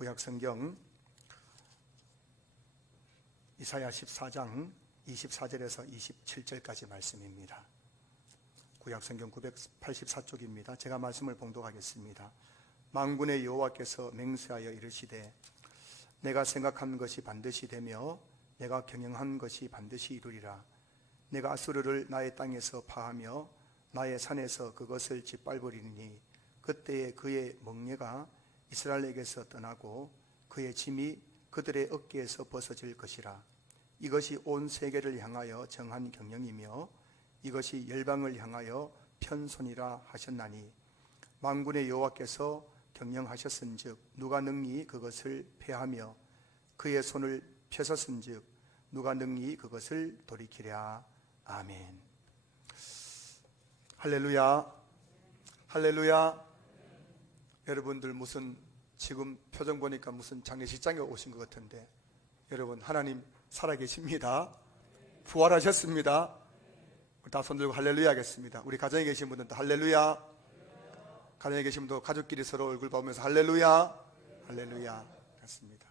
구약성경 이사야 14장 24절에서 27절까지 말씀입니다. 구약성경 984쪽입니다. 제가 말씀을 봉독하겠습니다. 만군의 여호와께서 맹세하여 이르시되 내가 생각한 것이 반드시 되며 내가 경영한 것이 반드시 이루리라. 내가 아수르를 나의 땅에서 파하며 나의 산에서 그것을 짓밟으리니 그때에 그의 멍에가 이스라엘에게서 떠나고 그의 짐이 그들의 어깨에서 벗어질 것이라. 이것이 온 세계를 향하여 정한 경영이며 이것이 열방을 향하여 편손이라 하셨나니 만군의 여호와께서 경영하셨은즉 누가 능히 그것을 패하며 그의 손을 펴섰은즉 누가 능히 그것을 돌이키랴. 아멘. 할렐루야, 할렐루야. 여러분들 무슨 지금 표정 보니까 무슨 장례식장에 오신 것 같은데 여러분, 하나님 살아계십니다. 부활하셨습니다. 다 손들고 할렐루야 하겠습니다. 우리 가정에 계신 분들도 할렐루야. 가정에 계신 분도 가족끼리 서로 얼굴 보면서 할렐루야, 할렐루야 하겠습니다.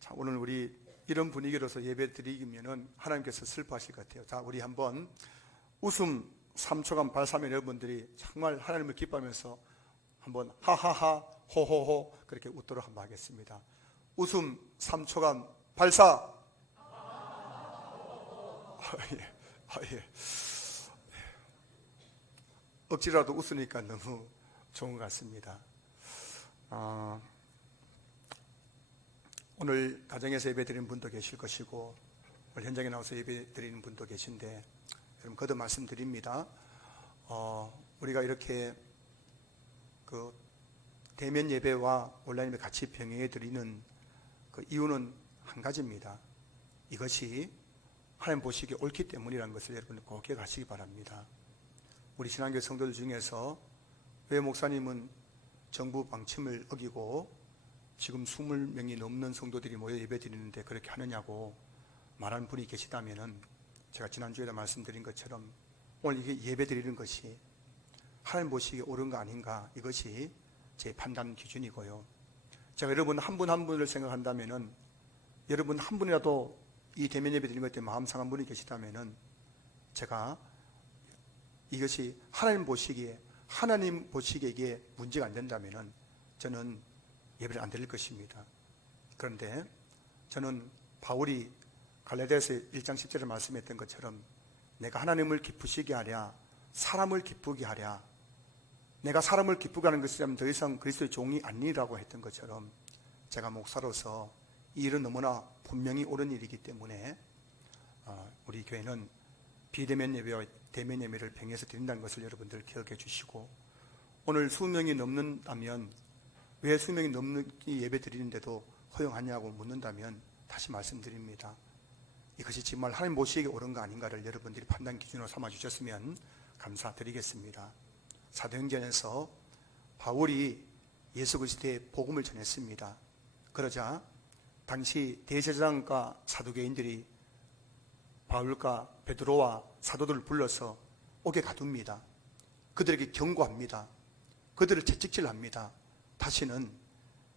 자, 오늘 우리 이런 분위기로서 예배 드리면은 하나님께서 슬퍼하실 것 같아요. 자, 우리 한번 웃음 3초간 발사하면 여러분들이 정말 하나님을 기뻐하면서 한번 하하하 호호호 그렇게 웃도록 한번 하겠습니다. 웃음 3초간 발사. 예. 억지라도 웃으니까 너무 좋은 것 같습니다. 오늘 가정에서 예배 드리는 분도 계실 것이고 오늘 현장에 나와서 예배 드리는 분도 계신데 여러분 거듭 말씀드립니다. 우리가 이렇게 그 대면 예배와 온라인 예배 같이 병행해 드리는 그 이유는 한 가지입니다. 이것이 하나님 보시기에 옳기 때문이라는 것을 여러분 꼭 기억하시기 바랍니다. 우리 신앙교회 성도들 중에서 왜 목사님은 정부 방침을 어기고 지금 20명이 넘는 성도들이 모여 예배 드리는데 그렇게 하느냐고 말하는 분이 계시다면 제가 지난주에도 말씀드린 것처럼 오늘 이게 예배 드리는 것이 하나님 보시기에 옳은 거 아닌가, 이것이 제 판단 기준이고요. 제가 여러분 한 분 한 분을 생각한다면은 여러분 한 분이라도 이 대면 예배 드리는 것 때문에 마음 상한 분이 계시다면은 제가 이것이 하나님 보시기에 이게 문제가 안 된다면은 저는 예배를 안 드릴 것입니다. 그런데 저는 바울이 갈라디아서 1장 10절에 말씀했던 것처럼 내가 하나님을 기쁘시게 하랴 사람을 기쁘게 하랴, 내가 사람을 기쁘게 하는 것이라면 더 이상 그리스도의 종이 아니라고 했던 것처럼 제가 목사로서 이 일은 너무나 분명히 옳은 일이기 때문에 우리 교회는 비대면 예배와 대면 예배를 병행해서 드린다는 것을 여러분들 기억해 주시고, 오늘 수명이 넘는다면 왜 수명이 넘는 예배 드리는데도 허용하냐고 묻는다면 다시 말씀드립니다. 이것이 정말 하나님 보시기에 옳은 거 아닌가를 여러분들이 판단 기준으로 삼아 주셨으면 감사드리겠습니다. 사도행전에서 바울이 예수 그리스도의 복음을 전했습니다. 그러자 당시 대제사장과 사두개인들이 바울과 베드로와 사도들을 불러서 옥에 가둡니다. 그들에게 경고합니다. 그들을 채찍질합니다. 다시는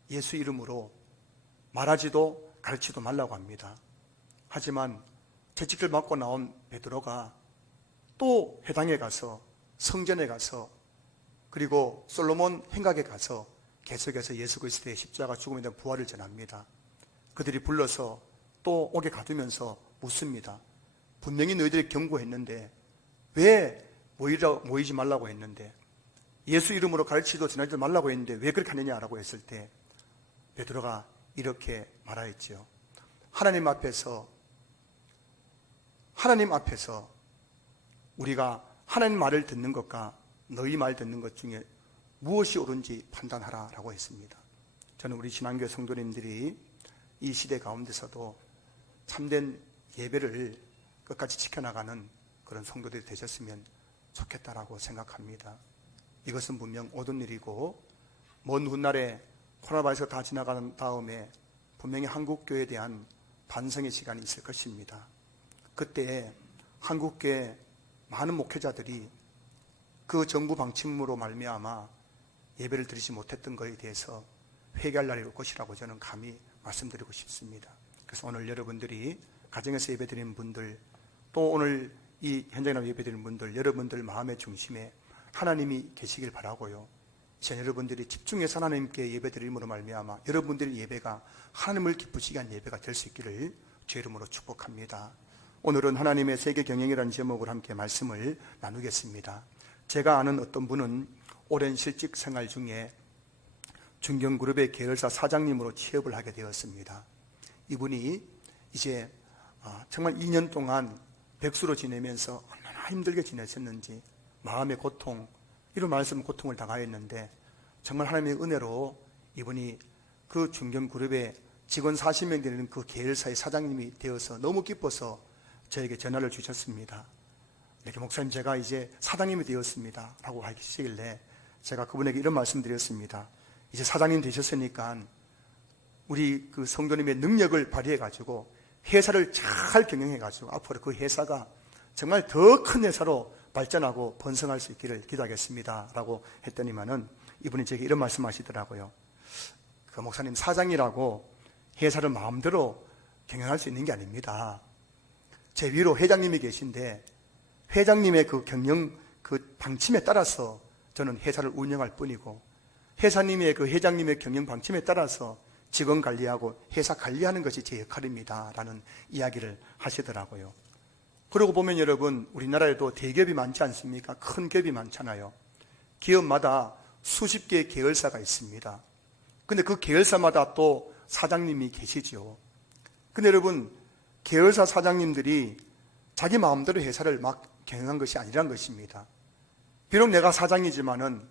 예수 이름으로 말하지도 가르치도 말라고 합니다. 하지만 채찍질 맞고 나온 베드로가 또 회당에 가서 성전에 가서 그리고 솔로몬 행각에 가서 계속해서 예수 그리스도의 십자가 죽음에 대한 부활을 전합니다. 그들이 불러서 또 옥에 가두면서 묻습니다. 분명히 너희들이 경고했는데 왜 모이지 말라고 했는데, 예수 이름으로 가르치도 전하지도 말라고 했는데 왜 그렇게 하느냐라고 했을 때 베드로가 이렇게 말하였지요. 하나님 앞에서 우리가 하나님 말을 듣는 것과 너희 말 듣는 것 중에 무엇이 옳은지 판단하라 라고 했습니다. 저는 우리 신앙교회 성도님들이 이 시대 가운데서도 참된 예배를 끝까지 지켜나가는 그런 성도들이 되셨으면 좋겠다라고 생각합니다. 이것은 분명 옳은 일이고 먼 훗날에 코로나 바이러스가 다 지나간 다음에 분명히 한국교회에 대한 반성의 시간이 있을 것입니다. 그때 한국교회 많은 목회자들이 그 정부 방침으로 말미암아 예배를 드리지 못했던 것에 대해서 회개할 날이 올 것이라고 저는 감히 말씀드리고 싶습니다. 그래서 오늘 여러분들이 가정에서 예배드리는 분들, 또 오늘 이 현장에 나와 예배드리는 분들, 여러분들 마음의 중심에 하나님이 계시길 바라고요. 이제 여러분들이 집중해서 하나님께 예배드림으로 말미암아 여러분들의 예배가 하나님을 기쁘시게 한 예배가 될 수 있기를 주의 이름으로 축복합니다. 오늘은 하나님의 세계 경영이라는 제목으로 함께 말씀을 나누겠습니다. 제가 아는 어떤 분은 오랜 실직 생활 중에 중견그룹의 계열사 사장님으로 취업을 하게 되었습니다. 이분이 이제 정말 2년 동안 백수로 지내면서 얼마나 힘들게 지냈었는지, 마음의 고통, 이런 말씀 고통을 당하였는데 정말 하나님의 은혜로 이분이 그 중견그룹의 직원 40명 되는 그 계열사의 사장님이 되어서 너무 기뻐서 저에게 전화를 주셨습니다. 이렇게 목사님, 제가 이제 사장님이 되었습니다 라고 하시길래 제가 그분에게 이런 말씀 드렸습니다. 이제 사장님 되셨으니까 우리 그 성도님의 능력을 발휘해 가지고 회사를 잘 경영해 가지고 앞으로 그 회사가 정말 더 큰 회사로 발전하고 번성할 수 있기를 기도하겠습니다 라고 했더니만은 이분이 제게 이런 말씀 하시더라고요. 그 목사님, 사장이라고 회사를 마음대로 경영할 수 있는 게 아닙니다. 제 위로 회장님이 계신데 회장님의 그 경영 그 방침에 따라서 저는 회사를 운영할 뿐이고, 회사님의 그 회장님의 경영 방침에 따라서 직원 관리하고 회사 관리하는 것이 제 역할입니다 라는 이야기를 하시더라고요. 그러고 보면 여러분, 우리나라에도 대기업이 많지 않습니까? 큰 기업이 많잖아요. 기업마다 수십 개의 계열사가 있습니다. 근데 그 계열사마다 또 사장님이 계시죠. 근데 여러분, 계열사 사장님들이 자기 마음대로 회사를 막 경영한 것이 아니란 것입니다. 비록 내가 사장이지만은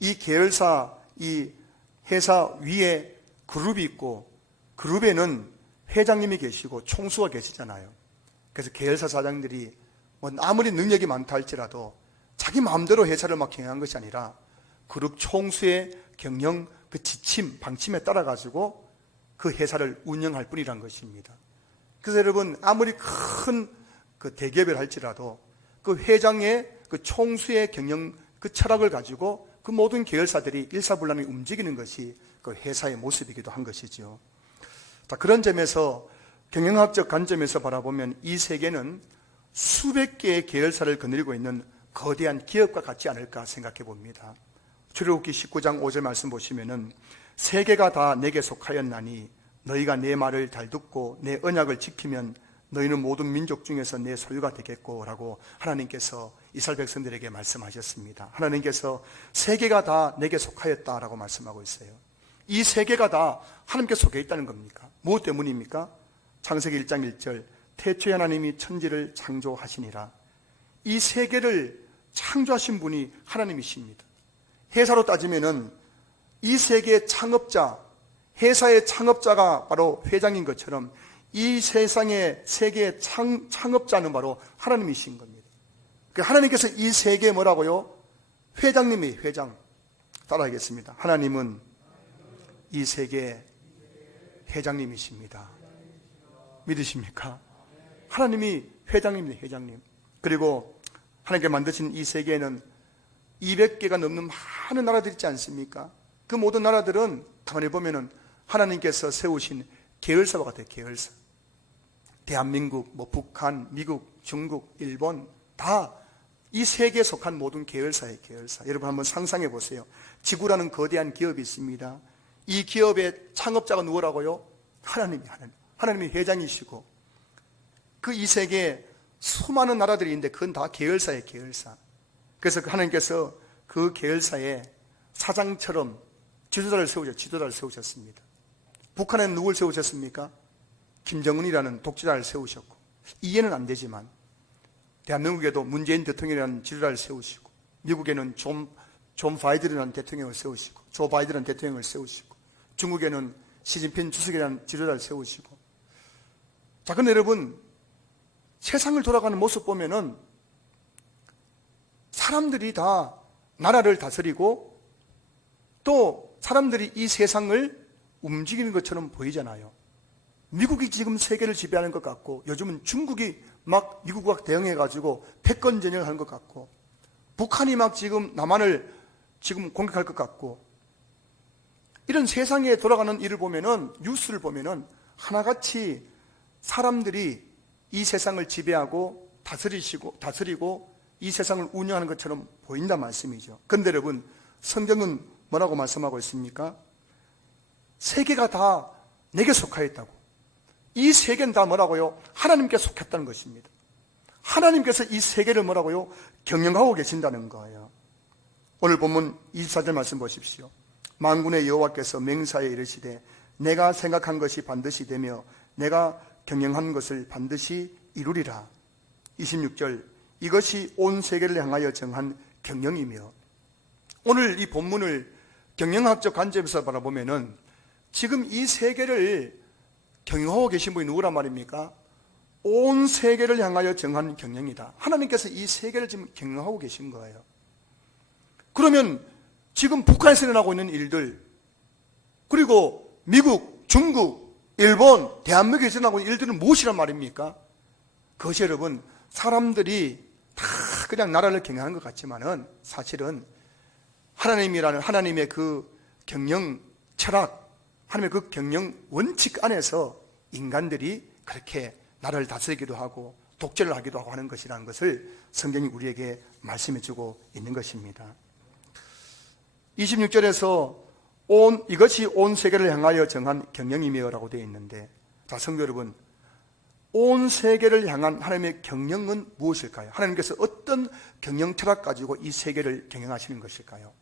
이 계열사, 이 회사 위에 그룹이 있고, 그룹에는 회장님이 계시고 총수가 계시잖아요. 그래서 계열사 사장들이 뭐 아무리 능력이 많다 할지라도 자기 마음대로 회사를 막 경영한 것이 아니라 그룹 총수의 경영 그 지침, 방침에 따라 가지고 그 회사를 운영할 뿐이란 것입니다. 그래서 여러분, 아무리 큰 그 대기업을 할지라도 그 회장의 그 총수의 경영 그 철학을 가지고 그 모든 계열사들이 일사불란하게 움직이는 것이 그 회사의 모습이기도 한 것이죠. 자, 그런 점에서 경영학적 관점에서 바라보면 이 세계는 수백 개의 계열사를 거느리고 있는 거대한 기업과 같지 않을까 생각해 봅니다. 출애굽기 19장 5절 말씀 보시면은 세계가 다 내게 속하였나니 너희가 내 말을 잘 듣고 내 언약을 지키면 너희는 모든 민족 중에서 내 소유가 되겠고 라고 하나님께서 이스라엘 백성들에게 말씀하셨습니다. 하나님께서 세계가 다 내게 속하였다라고 말씀하고 있어요. 이 세계가 다 하나님께 속해 있다는 겁니까? 무엇 때문입니까? 창세기 1장 1절 태초에 하나님이 천지를 창조하시니라. 이 세계를 창조하신 분이 하나님이십니다. 회사로 따지면은 이 세계의 창업자, 회사의 창업자가 바로 회장인 것처럼 이 세상의 세계의 창업자는 바로 하나님이신 겁니다. 하나님께서 이 세계에 뭐라고요? 회장님이 회장. 따라하겠습니다. 하나님은 이 세계의 회장님이십니다. 믿으십니까? 하나님이 회장님입니다. 회장님. 그리고 하나님께 만드신 이 세계에는 200개가 넘는 많은 나라들이 있지 않습니까? 그 모든 나라들은 가만히 보면은 하나님께서 세우신 계열사와 같아요. 계열사. 대한민국, 뭐 북한, 미국, 중국, 일본 다 이 세계에 속한 모든 계열사의 계열사. 여러분 한번 상상해 보세요. 지구라는 거대한 기업이 있습니다. 이 기업의 창업자가 누구라고요? 하나님이 회장이시고 그 이 세계에 수많은 나라들이 있는데 그건 다 계열사의 계열사. 그래서 하나님께서 그 계열사에 사장처럼 지도자를 세우셨습니다. 북한에는 누굴 세우셨습니까? 김정은이라는 독재자를 세우셨고, 이해는 안 되지만 대한민국에도 문재인 대통령이라는 지도자를 세우시고, 미국에는 존 바이든이라는 대통령을 세우시고, 조 바이든이라는 대통령을 세우시고, 중국에는 시진핑 주석이라는 지도자를 세우시고. 자, 근데 여러분, 세상을 돌아가는 모습 보면은 사람들이 다 나라를 다스리고 또 사람들이 이 세상을 움직이는 것처럼 보이잖아요. 미국이 지금 세계를 지배하는 것 같고, 요즘은 중국이 막 미국과 대응해가지고 패권 전쟁을 하는 것 같고, 북한이 막 지금 남한을 지금 공격할 것 같고, 이런 세상에 돌아가는 일을 보면은, 뉴스를 보면은 하나같이 사람들이 이 세상을 지배하고 다스리고 이 세상을 운영하는 것처럼 보인단 말씀이죠. 그런데 여러분, 성경은 뭐라고 말씀하고 있습니까? 세계가 다 내게 속하였다고. 이 세계는 다 뭐라고요? 하나님께 속했다는 것입니다. 하나님께서 이 세계를 뭐라고요? 경영하고 계신다는 거예요. 오늘 본문 24절 말씀 보십시오. 만군의 여호와께서 맹사에 이르시되 내가 생각한 것이 반드시 되며 내가 경영한 것을 반드시 이루리라. 26절, 이것이 온 세계를 향하여 정한 경영이며. 오늘 이 본문을 경영학적 관점에서 바라보면은 지금 이 세계를 경영하고 계신 분이 누구란 말입니까? 온 세계를 향하여 정한 경영이다. 하나님께서 이 세계를 지금 경영하고 계신 거예요. 그러면 지금 북한에서 일어나고 있는 일들, 그리고 미국, 중국, 일본, 대한민국에서 일어나고 있는 일들은 무엇이란 말입니까? 그것이 여러분, 사람들이 다 그냥 나라를 경영하는 것 같지만은 사실은 하나님이라는 하나님의 그 경영 철학, 하나님의 그 경영 원칙 안에서 인간들이 그렇게 나라를 다스리기도 하고 독재를 하기도 하고 하는 것이라는 것을 성경이 우리에게 말씀해 주고 있는 것입니다. 26절에서 이것이 온 세계를 향하여 정한 경영이며 라고 되어 있는데, 자, 성도 여러분, 온 세계를 향한 하나님의 경영은 무엇일까요? 하나님께서 어떤 경영 철학 가지고 이 세계를 경영하시는 것일까요?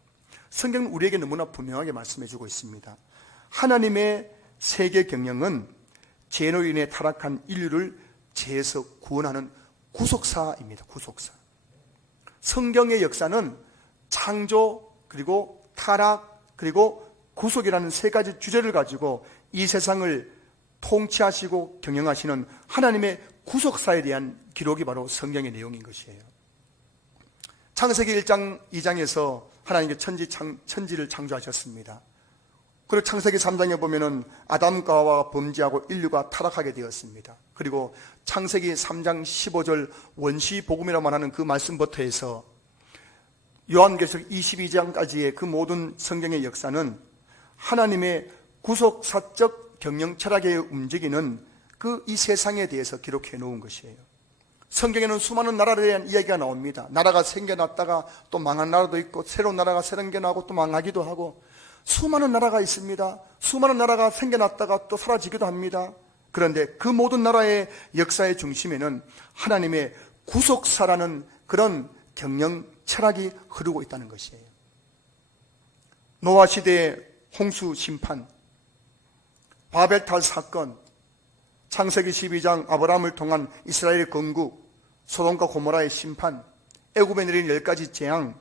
성경은 우리에게 너무나 분명하게 말씀해 주고 있습니다. 하나님의 세계 경영은 죄로 인해 타락한 인류를 죄에서 구원하는 구속사입니다. 구속사. 성경의 역사는 창조, 그리고 타락, 그리고 구속이라는 세 가지 주제를 가지고 이 세상을 통치하시고 경영하시는 하나님의 구속사에 대한 기록이 바로 성경의 내용인 것이에요. 창세기 1장 2장에서 하나님께서 천지를 창조하셨습니다. 그리고 창세기 3장에 보면은 아담과 하와가 범죄하고 인류가 타락하게 되었습니다. 그리고 창세기 3장 15절 원시복음이라고 말하는 그 말씀부터 해서 요한계시록 22장까지의 그 모든 성경의 역사는 하나님의 구속사적 경영 철학에 움직이는 그 이 세상에 대해서 기록해 놓은 것이에요. 성경에는 수많은 나라에 대한 이야기가 나옵니다. 나라가 생겨났다가 또 망한 나라도 있고, 새로운 나라가 생겨나고 또 망하기도 하고, 수많은 나라가 있습니다. 수많은 나라가 생겨났다가 또 사라지기도 합니다. 그런데 그 모든 나라의 역사의 중심에는 하나님의 구속사라는 그런 경영 철학이 흐르고 있다는 것이에요. 노아 시대의 홍수 심판, 바벨탑 사건, 창세기 12장 아브라함을 통한 이스라엘의 건국, 소돔과 고모라의 심판, 애굽에 내린 10가지 재앙,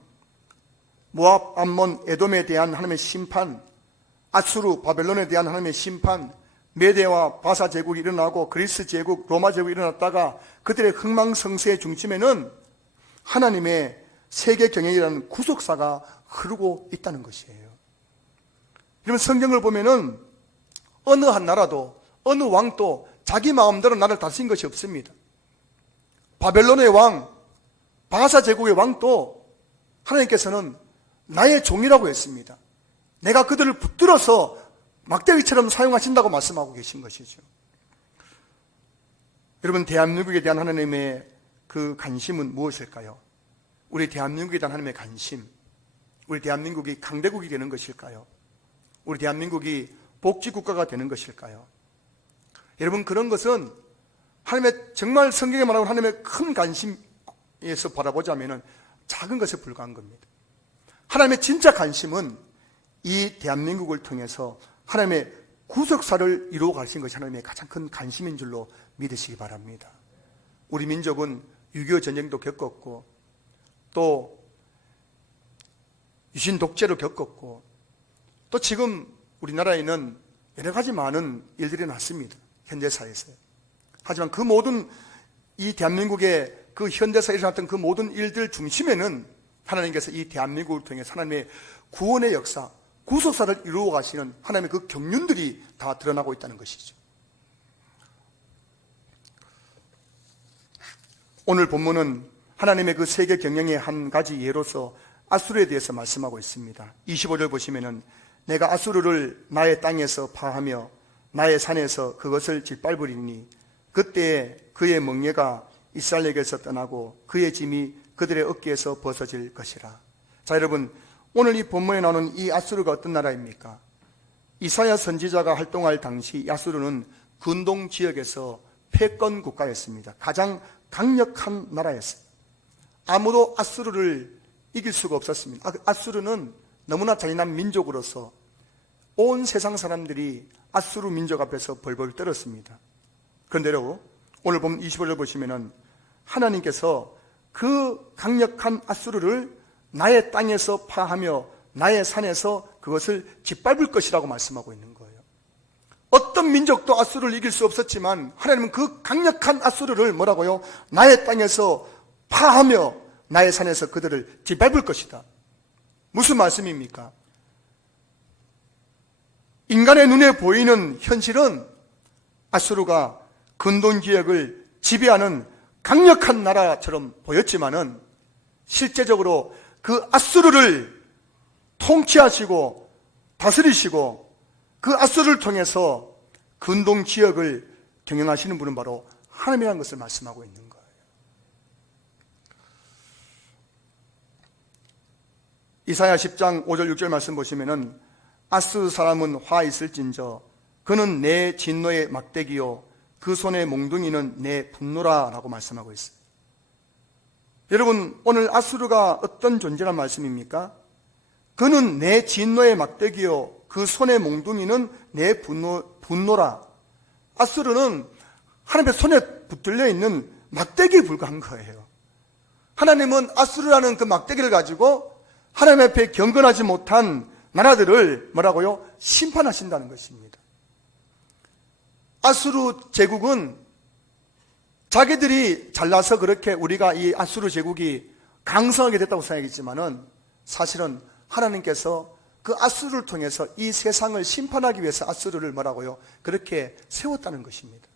모압, 암몬, 에돔에 대한 하나님의 심판, 아수르, 바벨론에 대한 하나님의 심판, 메대와 바사 제국이 일어나고 그리스 제국, 로마 제국이 일어났다가 그들의 흥망성쇠의 중심에는 하나님의 세계 경영이라는 구속사가 흐르고 있다는 것이에요. 여러분, 성경을 보면은 어느 한 나라도, 어느 왕도 자기 마음대로 나라를 다스린 것이 없습니다. 바벨론의 왕, 바사 제국의 왕도 하나님께서는 나의 종이라고 했습니다. 내가 그들을 붙들어서 막대기처럼 사용하신다고 말씀하고 계신 것이죠. 여러분, 대한민국에 대한 하나님의 그 관심은 무엇일까요? 우리 대한민국에 대한 하나님의 관심, 우리 대한민국이 강대국이 되는 것일까요? 우리 대한민국이 복지국가가 되는 것일까요? 여러분, 그런 것은 하나님의, 정말 성경에 말하고 하나님의 큰 관심에서 바라보자면 작은 것에 불과한 겁니다. 하나님의 진짜 관심은 이 대한민국을 통해서 하나님의 구속사를 이루어 가신 것이 하나님의 가장 큰 관심인 줄로 믿으시기 바랍니다. 우리 민족은 6.25 전쟁도 겪었고, 또 유신 독재를 겪었고, 또 지금 우리나라에는 여러 가지 많은 일들이 났습니다. 현대사에서요. 하지만 그 모든 이 대한민국의 그 현대사에 일어났던 그 모든 일들 중심에는 하나님께서 이 대한민국을 통해서 하나님의 구원의 역사, 구속사를 이루어 가시는 하나님의 그 경륜들이 다 드러나고 있다는 것이죠. 오늘 본문은 하나님의 그 세계 경영의 한 가지 예로서 아수르에 대해서 말씀하고 있습니다. 25절 보시면은 내가 아수르를 나의 땅에서 파하며 나의 산에서 그것을 짓밟으리니 그때에 그의 멍에가 이스라엘에게서 떠나고 그의 짐이 그들의 어깨에서 벗어질 것이라. 자, 여러분, 오늘 이 본문에 나오는 이 아수르가 어떤 나라입니까? 이사야 선지자가 활동할 당시 아수르는 근동 지역에서 패권 국가였습니다. 가장 강력한 나라였습니다. 아무도 아수르를 이길 수가 없었습니다. 아수르는 너무나 잔인한 민족으로서 온 세상 사람들이 아수르 민족 앞에서 벌벌 떨었습니다. 그런데로 오늘 보면 25절 보시면은 하나님께서 그 강력한 아수르를 나의 땅에서 파하며 나의 산에서 그것을 짓밟을 것이라고 말씀하고 있는 거예요. 어떤 민족도 아수르를 이길 수 없었지만 하나님은 그 강력한 아수르를 뭐라고요? 나의 땅에서 파하며 나의 산에서 그들을 짓밟을 것이다. 무슨 말씀입니까? 인간의 눈에 보이는 현실은 아수르가 근동 지역을 지배하는 강력한 나라처럼 보였지만은 실제적으로 그 아수르를 통치하시고 다스리시고 그 아수르를 통해서 근동 지역을 경영하시는 분은 바로 하나님이라는 것을 말씀하고 있는 거예요. 이사야 10장 5절 6절 말씀 보시면은 아스 사람은 화 있을진저 그는 내 진노의 막대기요 그 손의 몽둥이는 내 분노라 라고 말씀하고 있어요. 여러분, 오늘 아수르가 어떤 존재란 말씀입니까? 그는 내 진노의 막대기요 그 손의 몽둥이는 내 분노라. 아수르는 하나님의 손에 붙들려 있는 막대기에 불과한 거예요. 하나님은 아수르라는 그 막대기를 가지고 하나님 앞에 경건하지 못한 나라들을 뭐라고요? 심판하신다는 것입니다. 아수르 제국은 자기들이 잘나서 그렇게 우리가 이 아수르 제국이 강성하게 됐다고 생각했지만은 사실은 하나님께서 그 아수르를 통해서 이 세상을 심판하기 위해서 아수르를 뭐라고요? 그렇게 세웠다는 것입니다.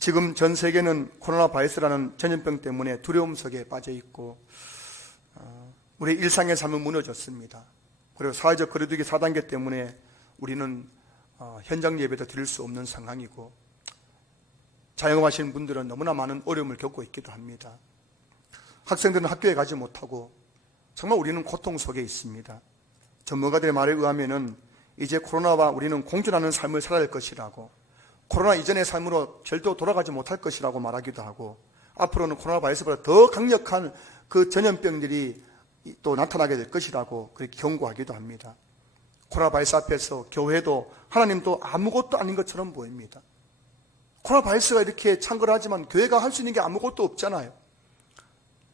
지금 전 세계는 코로나 바이러스라는 전염병 때문에 두려움 속에 빠져 있고 우리 일상의 삶은 무너졌습니다. 그리고 사회적 거리두기 4단계 때문에 우리는 현장 예배도 드릴 수 없는 상황이고 자영업하시는 분들은 너무나 많은 어려움을 겪고 있기도 합니다. 학생들은 학교에 가지 못하고 정말 우리는 고통 속에 있습니다. 전문가들의 말에 의하면은 이제 코로나와 우리는 공존하는 삶을 살아야 할 것이라고, 코로나 이전의 삶으로 절대 돌아가지 못할 것이라고 말하기도 하고, 앞으로는 코로나 바이러스보다 더 강력한 그 전염병들이 또 나타나게 될 것이라고 그렇게 경고하기도 합니다. 코로나 바이러스 앞에서 교회도 하나님도 아무것도 아닌 것처럼 보입니다. 코로나 바이러스가 이렇게 창궐하지만 교회가 할 수 있는 게 아무것도 없잖아요.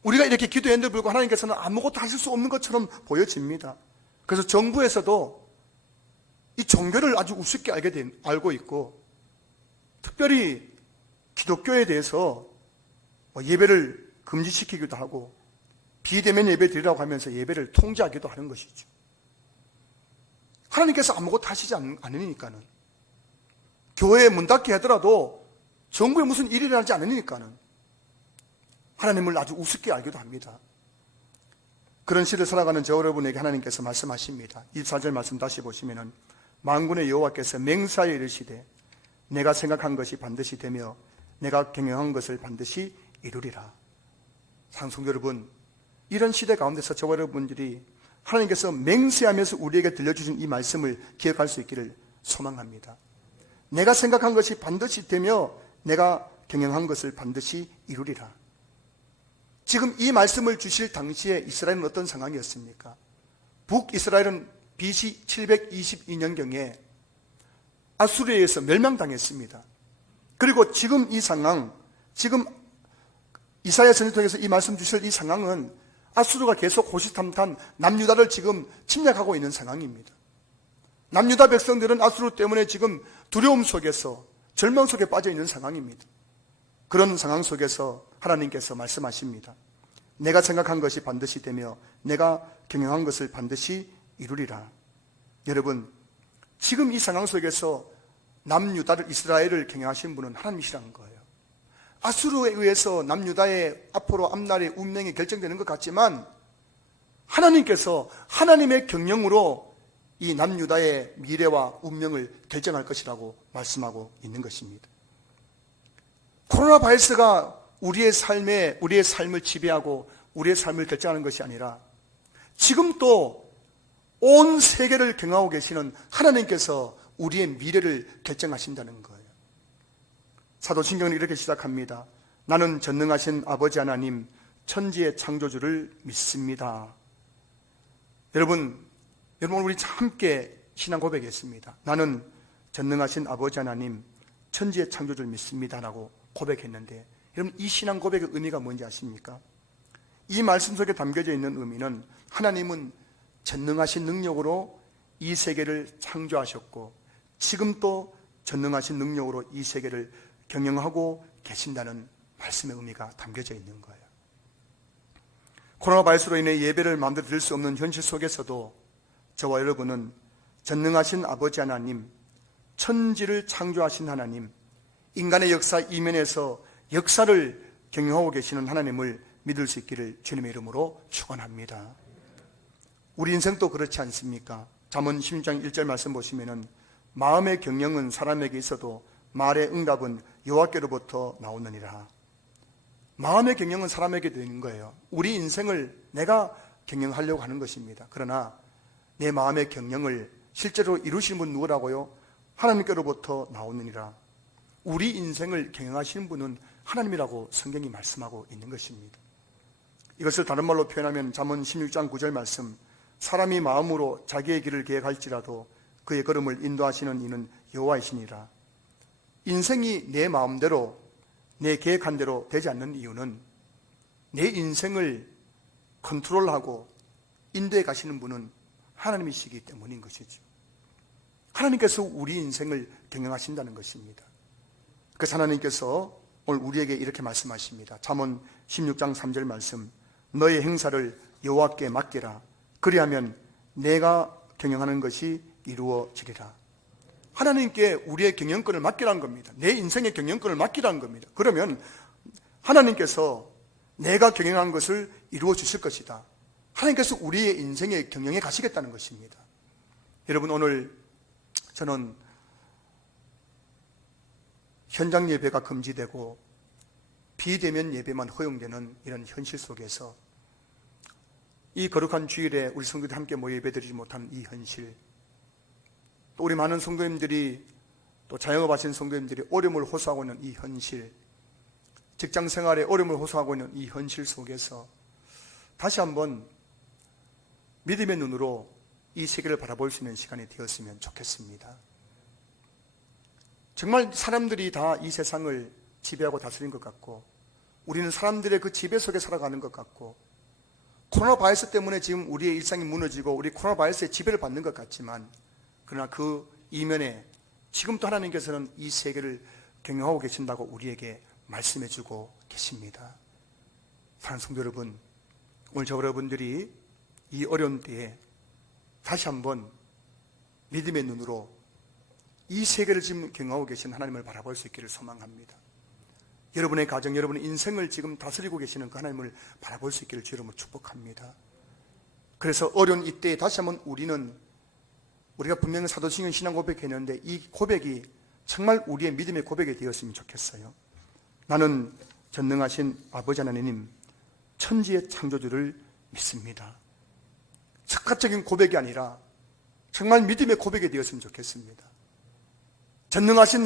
우리가 이렇게 기도했는데 불구하고 하나님께서는 아무것도 하실 수 없는 것처럼 보여집니다. 그래서 정부에서도 이 종교를 아주 우습게 알고 있고, 특별히 기독교에 대해서 예배를 금지시키기도 하고 비대면 예배 드리라고 하면서 예배를 통제하기도 하는 것이죠. 하나님께서 아무것도 하시지 않으니까는, 교회에 문 닫게 하더라도 정부에 무슨 일이 일어나지 않으니까는 하나님을 아주 우습게 알기도 합니다. 그런 시를 살아가는 저 여러분에게 하나님께서 말씀하십니다. 24절 말씀 다시 보시면은 만군의 여호와께서 맹세하여 이르시되 내가 생각한 것이 반드시 되며 내가 경영한 것을 반드시 이루리라. 상승 여러분, 이런 시대 가운데서 저와 여러분들이 하나님께서 맹세하면서 우리에게 들려주신 이 말씀을 기억할 수 있기를 소망합니다. 내가 생각한 것이 반드시 되며 내가 경영한 것을 반드시 이루리라. 지금 이 말씀을 주실 당시에 이스라엘은 어떤 상황이었습니까? 북이스라엘은 BC 722년경에 아수르에 의해서 멸망당했습니다. 그리고 지금 이 상황, 지금 이사야 선지자를 통해서 이 말씀 주실 이 상황은 아수르가 계속 호시탐탐 남유다를 지금 침략하고 있는 상황입니다. 남유다 백성들은 아수르 때문에 지금 두려움 속에서 절망 속에 빠져 있는 상황입니다. 그런 상황 속에서 하나님께서 말씀하십니다. 내가 생각한 것이 반드시 되며 내가 경영한 것을 반드시 이루리라. 여러분, 지금 이 상황 속에서 남유다를, 이스라엘을 경영하신 분은 하나님이시라는 거예요. 아수르에 의해서 남유다의 앞으로 앞날의 운명이 결정되는 것 같지만 하나님께서 하나님의 경영으로 이 남유다의 미래와 운명을 결정할 것이라고 말씀하고 있는 것입니다. 코로나 바이러스가 우리의 삶을 지배하고 우리의 삶을 결정하는 것이 아니라 지금 또 온 세계를 경영하고 계시는 하나님께서 우리의 미래를 결정하신다는 거예요. 사도신경은 이렇게 시작합니다. 나는 전능하신 아버지 하나님 천지의 창조주를 믿습니다. 여러분 우리 함께 신앙 고백했습니다. 나는 전능하신 아버지 하나님 천지의 창조주를 믿습니다라고 고백했는데, 여러분 이 신앙 고백의 의미가 뭔지 아십니까? 이 말씀 속에 담겨져 있는 의미는 하나님은 전능하신 능력으로 이 세계를 창조하셨고 지금 또 전능하신 능력으로 이 세계를 경영하고 계신다는 말씀의 의미가 담겨져 있는 거예요. 코로나 바이러스로 인해 예배를 마음대로 드릴 수 없는 현실 속에서도 저와 여러분은 전능하신 아버지 하나님, 천지를 창조하신 하나님, 인간의 역사 이면에서 역사를 경영하고 계시는 하나님을 믿을 수 있기를 주님의 이름으로 축원합니다. 우리 인생도 그렇지 않습니까? 잠언 16장 1절 말씀 보시면은 마음의 경영은 사람에게 있어도 말의 응답은 여호와께로부터 나오느니라. 마음의 경영은 사람에게 되는 거예요. 우리 인생을 내가 경영하려고 하는 것입니다. 그러나 내 마음의 경영을 실제로 이루시는 분 누구라고요? 하나님께로부터 나오느니라. 우리 인생을 경영하시는 분은 하나님이라고 성경이 말씀하고 있는 것입니다. 이것을 다른 말로 표현하면 잠언 16장 9절 말씀, 사람이 마음으로 자기의 길을 계획할지라도 그의 걸음을 인도하시는 이는 여호와이시니라. 인생이 내 마음대로 내 계획한 대로 되지 않는 이유는 내 인생을 컨트롤하고 인도해 가시는 분은 하나님이시기 때문인 것이죠. 하나님께서 우리 인생을 경영하신다는 것입니다. 그래서 하나님께서 오늘 우리에게 이렇게 말씀하십니다. 잠언 16장 3절 말씀, 너의 행사를 여호와께 맡기라. 그리하면 내가 경영하는 것이 이루어지리라. 하나님께 우리의 경영권을 맡기라는 겁니다. 내 인생의 경영권을 맡기라는 겁니다. 그러면 하나님께서 내가 경영한 것을 이루어 주실 것이다. 하나님께서 우리의 인생의 경영에 가시겠다는 것입니다. 여러분, 오늘 저는 현장 예배가 금지되고 비대면 예배만 허용되는 이런 현실 속에서 이 거룩한 주일에 우리 성도들이 함께 모여 예배드리지 못하는 이 현실, 또 우리 많은 성도님들이, 또 자영업 하신 성도님들이 어려움을 호소하고 있는 이 현실, 직장 생활에 어려움을 호소하고 있는 이 현실 속에서 다시 한번 믿음의 눈으로 이 세계를 바라볼 수 있는 시간이 되었으면 좋겠습니다. 정말 사람들이 다 이 세상을 지배하고 다스린 것 같고, 우리는 사람들의 그 지배 속에 살아가는 것 같고, 코로나 바이러스 때문에 지금 우리의 일상이 무너지고 우리 코로나 바이러스의 지배를 받는 것 같지만, 그러나 그 이면에 지금도 하나님께서는 이 세계를 경영하고 계신다고 우리에게 말씀해 주고 계십니다. 사랑하는 성도 여러분, 오늘 저 여러분들이 이 어려운 때에 다시 한번 믿음의 눈으로 이 세계를 지금 경영하고 계신 하나님을 바라볼 수 있기를 소망합니다. 여러분의 가정, 여러분의 인생을 지금 다스리고 계시는 그 하나님을 바라볼 수 있기를 주로 축복합니다. 그래서 어려운 이때에 다시 한번 우리가 분명히 사도신경 신앙 고백했는데 이 고백이 정말 우리의 믿음의 고백이 되었으면 좋겠어요. 나는 전능하신 아버지 하나님 천지의 창조주를 믿습니다. 즉각적인 고백이 아니라 정말 믿음의 고백이 되었으면 좋겠습니다. 전능하신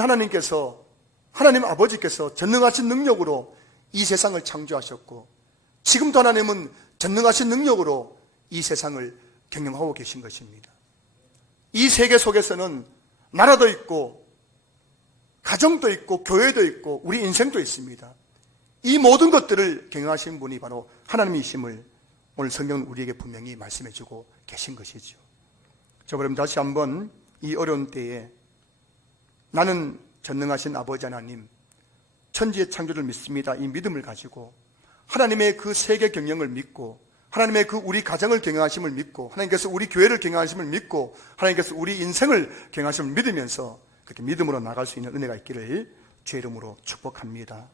하나님 아버지께서 전능하신 능력으로 이 세상을 창조하셨고, 지금도 하나님은 전능하신 능력으로 이 세상을 경영하고 계신 것입니다. 이 세계 속에서는 나라도 있고 가정도 있고 교회도 있고 우리 인생도 있습니다. 이 모든 것들을 경영하신 분이 바로 하나님이심을 오늘 성경은 우리에게 분명히 말씀해 주고 계신 것이죠. 자, 그럼 다시 한번 이 어려운 때에 나는 전능하신 아버지 하나님 천지의 창조를 믿습니다. 이 믿음을 가지고 하나님의 그 세계 경영을 믿고, 하나님의 그 우리 가정을 경영하심을 믿고, 하나님께서 우리 교회를 경영하심을 믿고, 하나님께서 우리 인생을 경영하심을 믿으면서 그렇게 믿음으로 나갈 수 있는 은혜가 있기를 주의 이름으로 축복합니다.